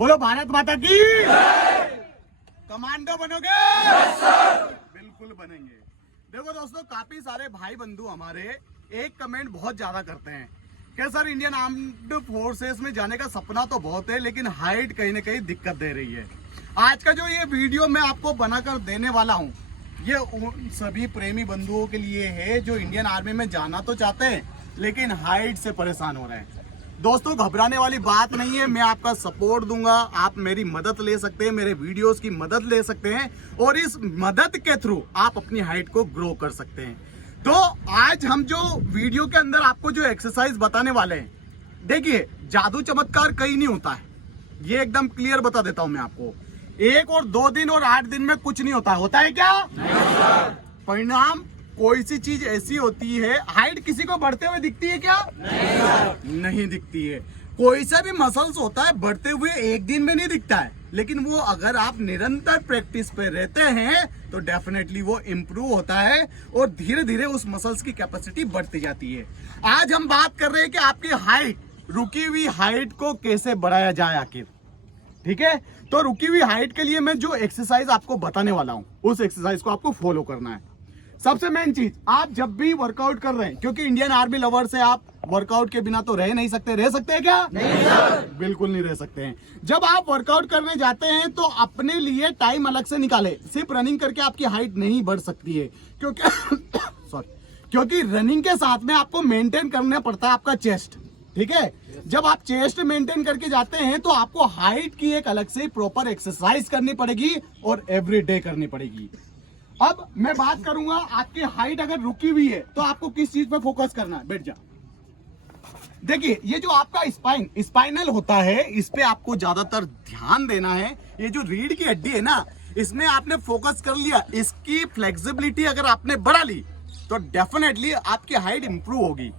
बोलो भारत माता की। कमांडो बनोगे? बिल्कुल बनेंगे। देखो दोस्तों, काफी सारे भाई बंधु हमारे एक कमेंट बहुत ज्यादा करते हैं कि सर इंडियन आर्म्ड फोर्सेस में जाने का सपना तो बहुत है, लेकिन हाइट कहीं ना कहीं दिक्कत दे रही है। आज का जो ये वीडियो मैं आपको बनाकर देने वाला हूँ, ये उन सभी प्रेमी बंधुओं के लिए है जो इंडियन आर्मी में जाना तो चाहते हैं लेकिन हाइट से परेशान हो रहे हैं। दोस्तों, घबराने वाली बात नहीं है, मैं आपका सपोर्ट दूंगा। आप मेरी मदद ले सकते हैं, मेरे वीडियोस की मदद ले सकते हैं और इस मदद के थ्रू आप अपनी हाइट को ग्रो कर सकते हैं। तो आज हम जो वीडियो के अंदर आपको जो एक्सरसाइज बताने वाले हैं, देखिए जादू चमत्कार कहीं नहीं होता है, ये एकदम क्लियर बता देता हूं मैं आपको। 1 और 2 दिन और 8 दिन में कुछ नहीं होता। होता है क्या? नहीं। परिणाम कोई सी चीज ऐसी होती है, हाइट किसी को बढ़ते हुए दिखती है क्या? नहीं दिखती है। कोई सा भी मसल्स होता है बढ़ते हुए एक दिन में नहीं दिखता है, लेकिन वो अगर आप निरंतर प्रैक्टिस पे रहते हैं तो डेफिनेटली वो इम्प्रूव होता है और धीरे धीरे उस मसल्स की कैपेसिटी बढ़ती जाती है। आज हम बात कर रहे हैं कि आपकी हाइट, रुकी हुई हाइट को कैसे बढ़ाया जाए आखिर। ठीक है, तो रुकी हुई हाइट के लिए मैं जो एक्सरसाइज आपको बताने वाला हूं, उस एक्सरसाइज को आपको फॉलो करना है। सबसे मेन चीज, आप जब भी वर्कआउट कर रहे हैं, क्योंकि इंडियन आर्मी लवर से आप वर्कआउट के बिना तो रह नहीं सकते। रह सकते हैं क्या? नहीं सर, बिल्कुल नहीं रह सकते हैं। जब आप वर्कआउट करने जाते हैं तो अपने लिए टाइम अलग से निकाले। सिर्फ रनिंग करके आपकी हाइट नहीं बढ़ सकती है, क्योंकि रनिंग के साथ में आपको मेंटेन करना पड़ता है आपका चेस्ट। ठीक है, जब आप चेस्ट मेंटेन करके जाते हैं तो आपको हाइट की एक अलग से प्रॉपर एक्सरसाइज करनी पड़ेगी और एवरी डे करनी पड़ेगी। अब मैं बात करूंगा, आपकी हाइट अगर रुकी हुई है तो आपको किस चीज पे फोकस करना है। बैठ जा। देखिए, ये जो आपका स्पाइनल होता है, इस पे आपको ज्यादातर ध्यान देना है। ये जो रीढ़ की हड्डी है ना, इसमें आपने फोकस कर लिया, इसकी फ्लेक्सिबिलिटी अगर आपने बढ़ा ली तो डेफिनेटली आपकी हाइट इंप्रूव होगी।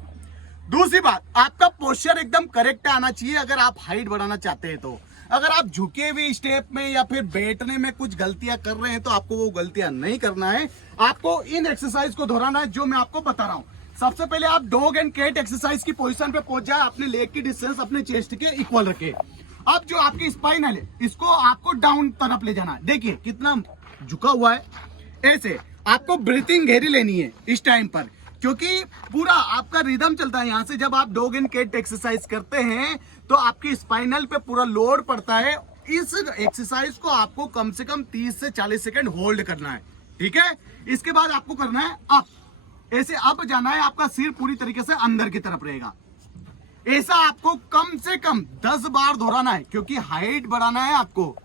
दूसरी बात, आपका पोस्चर एकदम करेक्ट आना चाहिए अगर आप हाइट बढ़ाना चाहते हैं तो। अगर आप झुके हुए स्टेप में या फिर बैठने में कुछ गलतियां कर रहे हैं तो आपको वो गलतियां नहीं करना है। आपको इन एक्सरसाइज को दोहराना है जो मैं आपको बता रहा हूं। सबसे पहले आप डॉग एंड कैट एक्सरसाइज की पोजीशन पे पहुंच जाए, अपने लेग की डिस्टेंस अपने चेस्ट के इक्वल रखे। अब जो आपकी स्पाइनल है, इसको आपको डाउन तरफ ले जाना है। देखिए कितना झुका हुआ है। ऐसे आपको ब्रीथिंग गहरी लेनी है इस टाइम पर, क्योंकि पूरा आपका रिदम चलता है यहां से। जब आप डॉग एंड कैट एक्सरसाइज करते हैं तो आपकी स्पाइनल पे पूरा लोड पड़ता है। इस एक्सरसाइज को आपको कम से कम 30 से 40 सेकंड होल्ड करना है। ठीक है, इसके बाद आपको करना है अप। ऐसे अप जाना है, आपका सिर पूरी तरीके से अंदर की तरफ रहेगा। ऐसा आपको कम से कम 10 बार दोहराना है, क्योंकि हाइट बढ़ाना है आपको।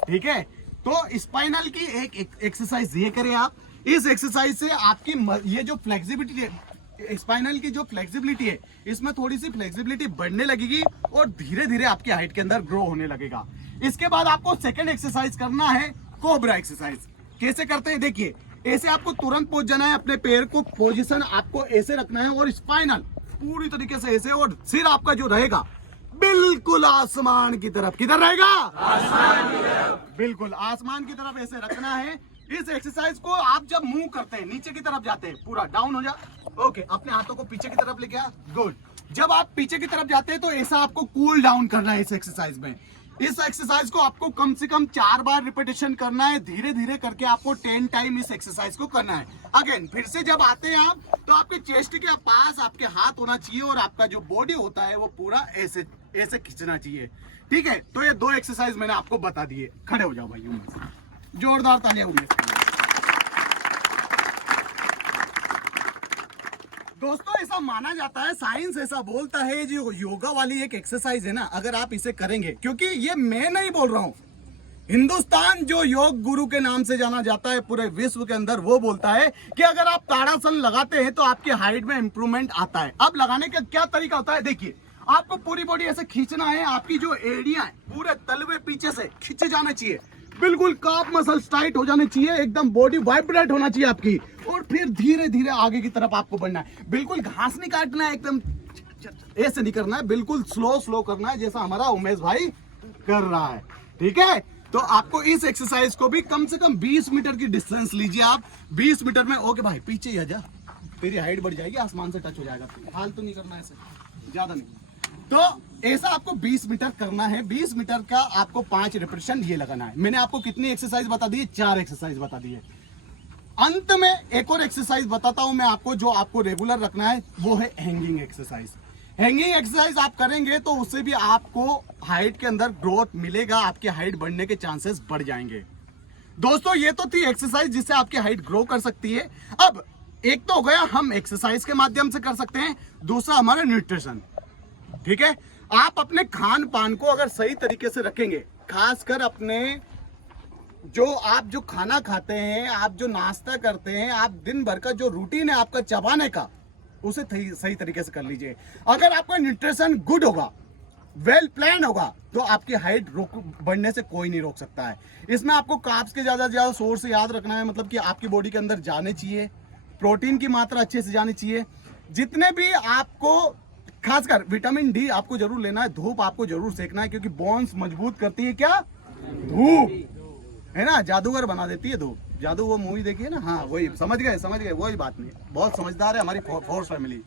ठीक है, तो स्पाइनल की एक एक्सरसाइज ये करें आप। इस एक्सरसाइज से आपकी ये जो फ्लेक्सिबिलिटी है, स्पाइनल की जो फ्लेक्सिबिलिटी है, इसमें थोड़ी सी फ्लेक्सिबिलिटी बढ़ने लगेगी और धीरे धीरे आपकी हाइट के अंदर ग्रो होने लगेगा। इसके बाद आपको सेकंड एक्सरसाइज करना है कोबरा एक्सरसाइज। कैसे करते हैं, देखिए ऐसे आपको तुरंत पहुंच जाना है, अपने पैर को पोजीशन आपको ऐसे रखना है और स्पाइनल पूरी तरीके से ऐसे, और सिर आपका जो रहेगा बिल्कुल आसमान की तरफ। किधर रहेगा? आसमान की तरफ। बिल्कुल आसमान की तरफ ऐसे रखना है। इस एक्सरसाइज को आप जब मूव करते हैं, नीचे की तरफ जाते हैं, पूरा डाउन हो जा। ओके, अपने हाथों को पीछे की तरफ लेके आ। गुड। जब आप पीछे की तरफ जाते हैं तो ऐसा आपको कूल डाउन करना है इस एक्सरसाइज में। इस एक्सरसाइज को आपको कम से कम 4 बार रिपीटेशन करना है। धीरे धीरे करके आपको 10 टाइम इस एक्सरसाइज को करना है। अगेन फिर से जब आते हैं आप, तो आपके चेस्ट के पास आपके हाथ होना चाहिए और आपका जो बॉडी होता है वो पूरा ऐसे ऐसे खींचना चाहिए। ठीक है, तो ये 2 एक्सरसाइज मैंने आपको बता दिए। खड़े हो जाओ भाई, जोरदार तालियां होंगी। दोस्तों, ऐसा माना जाता है, साइंस ऐसा बोलता है, जो योगा वाली एक एक्सरसाइज है ना, अगर आप इसे करेंगे, क्योंकि ये मैं नहीं बोल रहा हूं, हिंदुस्तान जो योग गुरु के नाम से जाना जाता है पूरे विश्व के अंदर, वो बोलता है कि अगर आप ताड़ासन लगाते हैं तो आपकी हाइट में इंप्रूवमेंट आता है। अब लगाने का क्या तरीका होता है, देखिए आपको पूरी बॉडी ऐसे खींचना है। आपकी जो एड़ियां है पूरे तलवे पीछे से खींचे जाने चाहिए, बिल्कुल काफ मसल्स टाइट हो जाने चाहिए, एकदम बॉडी वाइब्रेट होना चाहिए आपकी, और फिर धीरे धीरे आगे की तरफ आपको बढ़ना है। बिल्कुल घास नहीं काटना है, एकदम ऐसे नहीं करना है, बिल्कुल स्लो करना है, जैसा हमारा उमेश भाई कर रहा है। ठीक है, तो आपको इस एक्सरसाइज को भी कम से कम 20 मीटर की डिस्टेंस लीजिए आप। 20 मीटर में, ओके भाई पीछे ही जा, तेरी हाइट बढ़ जाएगी, आसमान से टच हो जाएगा। फालतू नहीं करना ऐसे, ज्यादा नहीं। तो ऐसा आपको 20 मीटर करना है। 20 मीटर का आपको 5 रिपीटेशन ये लगाना है। मैंने आपको कितनी एक्सरसाइज बता दी है? 4 एक्सरसाइज बता दी है। अंत में एक और एक्सरसाइज बताता हूं मैं आपको, जो आपको रेगुलर रखना है, वो है हैंगिंग एक्सरसाइज। हैंगिंग एक्सरसाइज आप करेंगे तो उससे भी आपको हाइट के अंदर ग्रोथ मिलेगा, आपकी हाइट बढ़ने के चांसेस बढ़ जाएंगे। दोस्तों ये तो थी एक्सरसाइज जिससे आपकी हाइट ग्रो कर सकती है। अब एक तो हो गया हम एक्सरसाइज के माध्यम से कर सकते हैं, दूसरा हमारा न्यूट्रिशन। ठीक है, आप अपने खान पान को अगर सही तरीके से रखेंगे, खासकर अपने जो खाना खाते हैं, आप जो नाश्ता करते हैं, आप दिन भर का जो रूटीन है आपका चबाने का, उसे सही तरीके से कर लीजिए। अगर आपका न्यूट्रिशन गुड होगा, वेल प्लान होगा, तो आपकी हाइट बढ़ने से कोई नहीं रोक सकता है। इसमें आपको कार्ब्स के ज्यादा सोर्स याद रखना है, मतलब कि आपकी बॉडी के अंदर जाने चाहिए, प्रोटीन की मात्रा अच्छे से जानी चाहिए। जितने भी आपको, खासकर विटामिन डी आपको जरूर लेना है, धूप आपको जरूर सेकना है, क्योंकि बोन्स मजबूत करती है क्या? धूप, है ना, जादूगर बना देती है धूप। जादू वो मूवी देखी है ना, हाँ वही, समझ गए, वही बात नहीं। बहुत समझदार है हमारी फोर्स फैमिली।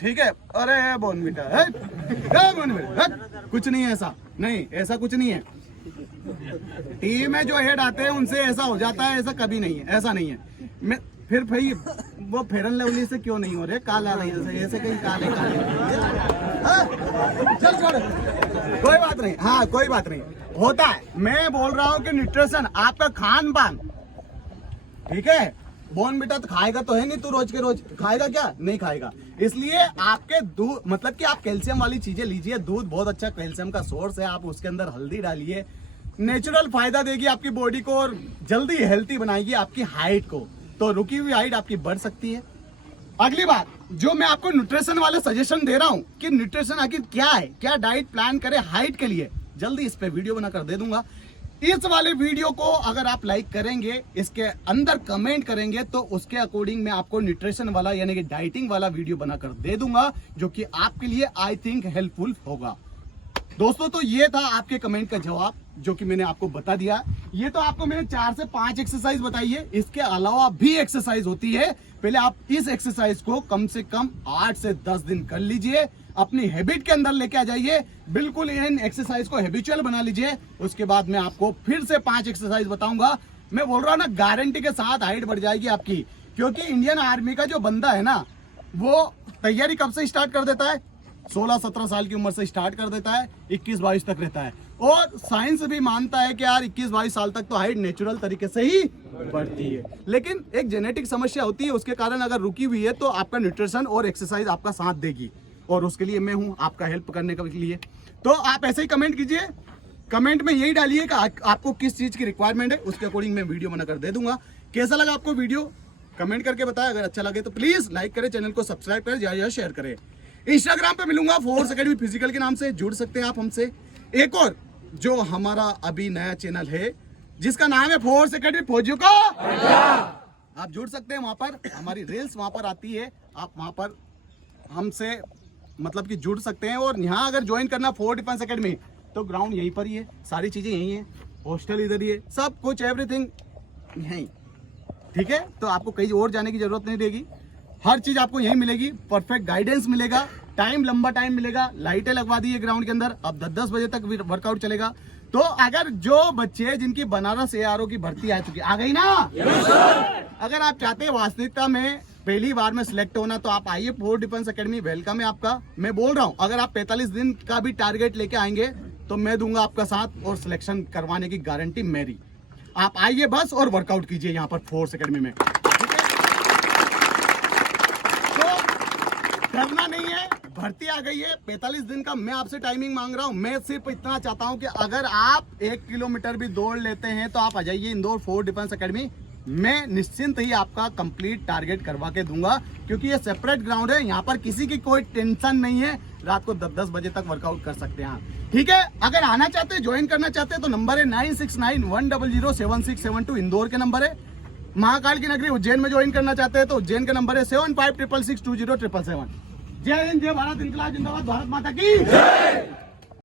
ठीक है, अरे बोनविटा कुछ नहीं है ऐसा, नहीं ऐसा कुछ नहीं है। टीवी में जो हेड आते हैं उनसे ऐसा हो जाता है, ऐसा कभी नहीं है, ऐसा नहीं है। मैं फिर भाई वो फेरन लवली से क्यों नहीं हो रहे? काला नहीं ऐसे कहीं काले चल छोड़, कोई बात नहीं, हाँ कोई बात नहीं, होता है। मैं बोल रहा हूँ कि न्यूट्रिशन, आपका खान पान, ठीक है। बोनविटा तो खाएगा तो है नहीं, तू रोज के रोज खाएगा क्या? नहीं खाएगा। इसलिए आपके दूध, मतलब कि आप कैल्शियम वाली चीजें लीजिए। दूध बहुत अच्छा कैल्शियम का सोर्स है, आप उसके अंदर हल्दी डालिए, नेचुरल फायदा देगी आपकी बॉडी को और जल्दी हेल्थी बनाएगी आपकी हाइट को, तो रुकी हुई हाइट आपकी बढ़ सकती है। अगली बात, जो मैं आपको न्यूट्रिशन वाले सजेशन दे रहा हूं कि न्यूट्रिशन आखिर क्या है, क्या डाइट प्लान करें हाइट के लिए, जल्दी इस पे वीडियो बनाकर दे दूंगा। इस वाले वीडियो को अगर आप लाइक करेंगे, इसके अंदर कमेंट करेंगे, तो उसके अकॉर्डिंग मैं आपको न्यूट्रिशन वाला यानी कि डाइटिंग वाला वीडियो बनाकर दे दूंगा, जो कि आपके लिए आई थिंक हेल्पफुल होगा। दोस्तों तो ये था आपके कमेंट का जवाब, जो कि मैंने आपको बता दिया। ये तो आपको मैंने 4 से 5 एक्सरसाइज बताई है, इसके अलावा भी एक्सरसाइज होती है। पहले आप इस एक्सरसाइज को कम से कम 8 से 10 दिन कर लीजिए, अपनी हैबिट के अंदर लेके आ जाइए, बिल्कुल इन एक्सरसाइज को हैबिचुअल बना लीजिए। उसके बाद मैं आपको फिर से 5 एक्सरसाइज बताऊंगा। मैं बोल रहा हूं ना, गारंटी के साथ हाइट बढ़ जाएगी आपकी, क्योंकि इंडियन आर्मी का जो बंदा है ना, वो तैयारी कब से स्टार्ट कर देता है? 16-17 साल की उम्र से स्टार्ट कर देता है, 21-22 तक रहता है। और साइंस भी मानता है कि यार 21-22 साल तक तो हाइट नेचुरल तरीके से ही बढ़ती है, लेकिन एक जेनेटिक समस्या होती है, उसके कारण अगर रुकी हुई है तो आपका न्यूट्रिशन और एक्सरसाइज आपका साथ देगी, और उसके लिए मैं हूं आपका हेल्प करने के लिए। तो आप ऐसे ही कमेंट कीजिए, कमेंट में यही डालिए कि आपको किस चीज की रिक्वायरमेंट है, उसके अकॉर्डिंग मैं वीडियो बनाकर दे दूंगा। कैसा लगा आपको वीडियो, कमेंट करके बताएं। अगर अच्छा लगे तो प्लीज लाइक करें, चैनल को सब्सक्राइब करें, ज्यादा शेयर करें। इंस्टाग्राम पे मिलूंगा फोर्स एकेडमी फिजिकल के नाम से, जुड़ सकते हैं आप हमसे। एक और जो हमारा अभी नया चैनल है जिसका नाम है फोर्स एकेडमी फौजियों का, आप जुड़ सकते हैं। वहां पर हमारी रील्स वहां पर आती है, आप वहां पर हमसे मतलब कि जुड़ सकते हैं। और यहाँ अगर ज्वाइन करना फोर्स डिफेंस एकेडमी, तो ग्राउंड यहीं पर ही है, सारी चीजें यहीं है, हॉस्टल इधर ही है, सब कुछ एवरीथिंग यहीं, ठीक है। तो आपको कहीं और जाने की जरूरत नहीं रहेगी, हर चीज आपको यहीं मिलेगी, परफेक्ट गाइडेंस मिलेगा, टाइम लंबा टाइम मिलेगा, लाइटें लगवा दी है ग्राउंड के अंदर, अब 10-10 बजे तक वर्कआउट चलेगा। तो अगर जो बच्चे जिनकी बनारस एआरओ की भर्ती आ चुकी, आ गई ना, अगर आप चाहते हैं वास्तविकता में पहली बार में सिलेक्ट होना, तो आप आइए फोर्स डिफेंस एकेडमी, वेलकम है आपका। मैं बोल रहा हूं, अगर आप 45 दिन का भी टारगेट लेके आएंगे तो मैं दूंगा आपका साथ, और सिलेक्शन करवाने की गारंटी मेरी। आप आइए बस और वर्कआउट कीजिए यहाँ पर फोर्स एकेडमी में, करना नहीं है, भर्ती आ गई है, 45 दिन का मैं आपसे टाइमिंग मांग रहा हूं। मैं सिर्फ इतना चाहता हूं कि अगर आप 1 किलोमीटर भी दौड़ लेते हैं तो आप आ जाइए इंदौर फोर्स डिफेंस एकेडमी, मैं निश्चिंत ही आपका कंप्लीट टारगेट करवा के दूंगा, क्योंकि ये सेपरेट ग्राउंड है, यहाँ पर किसी की कोई टेंशन नहीं है, रात को 10-10 बजे तक वर्कआउट कर सकते हैं आप, ठीक है। अगर आना चाहते हैं, ज्वाइन करना चाहते हैं, तो नंबर है 9691007672, इंदौर के नंबर है। महाकाल की नगरी उज्जैन में ज्वाइन करना चाहते हैं तो उज्जैन का नंबर है 7566620777। जय हिंद, जय भारत, इनकलाब जिंदाबाद, भारत माता की जय।